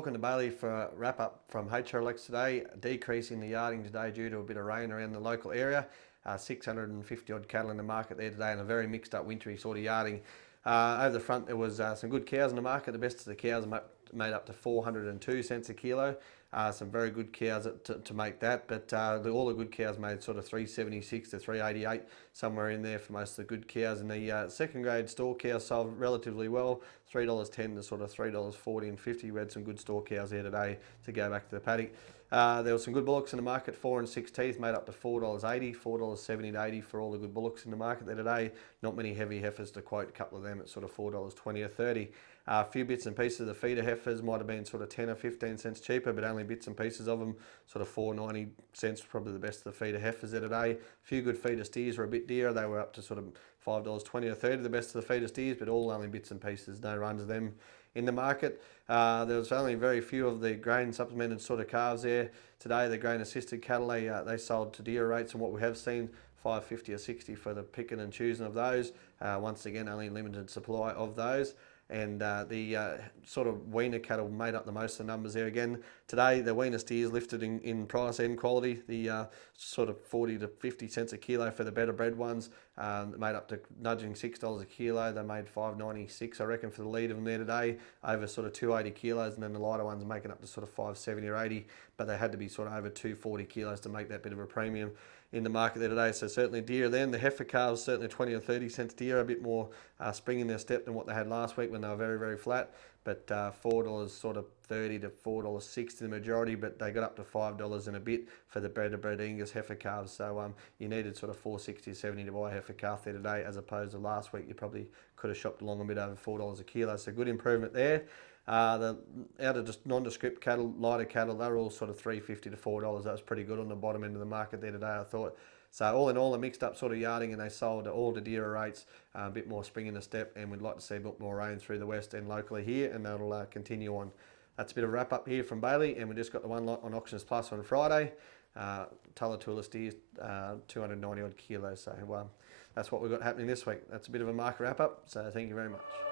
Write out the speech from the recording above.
Welcome to Bailey for a wrap up from HRLX today. A decrease in the yarding today due to a bit of rain around the local area. 650 odd cattle in the market there today and a very mixed up wintry sort of yarding. Over the front there was some good cows in the market. The best of the cows made up to 402 cents a kilo. Some very good cows to make that, but all the good cows made sort of 376 to 388, somewhere in there for most of the good cows. And the second grade store cows sold relatively well, $3.10 to sort of $3.40 and 50. We had some good store cows here today to go back to the paddock. There were some good bullocks in the market, 4 and 6 teeth, made up to $4.80, $4.70 to 80 for all the good bullocks in the market there today. Not many heavy heifers to quote, a couple of them at sort of $4.20 or 30. A few bits and pieces of the feeder heifers might have been sort of 10 or 15 cents cheaper, but only bits and pieces of them, sort of 4.90 cents, probably the best of the feeder heifers there today. A few good feeder steers were a bit dearer. They were up to sort of $5.20 or 30, the best of the feeder steers, but all only bits and pieces, no runs of them in the market. There was only very few of the grain supplemented sort of calves there today. The grain assisted cattle, they sold to dearer rates, and what we have seen, $5.50 or 60 for the picking and choosing of those. Once again, only limited supply of those. And the sort of weaner cattle made up the most of the numbers there again. Today, the weaner steers lifted in price and quality. The sort of 40 to 50 cents a kilo for the better bred ones, made up to nudging $6 a kilo. They made $5.96, I reckon, for the lead of them there today, over sort of 280 kilos, and then the lighter ones making up to sort of 570 or 80, but they had to be sort of over 240 kilos to make that bit of a premium in the market there today. So certainly dearer then. The heifer calves certainly 20 or 30 cents dearer, a bit more spring in their step than what they had last week when they were very, very flat. But $4 sort of 30 to $4.60 the majority, but they got up to $5 and a bit for the bred Angus heifer calves. So you needed sort of $4.60 or 70 to buy a heifer calf there today, as opposed to last week you probably could have shopped along a bit over $4 a kilo. So good improvement there. The out of just nondescript cattle, lighter cattle, they're all sort of $3.50 to $4. That was pretty good on the bottom end of the market there today, I thought. So all in all, a mixed up sort of yarding, and they sold all to dearer rates, a bit more spring in the step, and we'd like to see a bit more rain through the west end locally here, and that'll continue on. That's a bit of a wrap up here from Bailey, and we just got the one lot on Auctions Plus on Friday. Tulla steers, 290 odd kilos. So that's what we've got happening this week. That's a bit of a market wrap up. So thank you very much.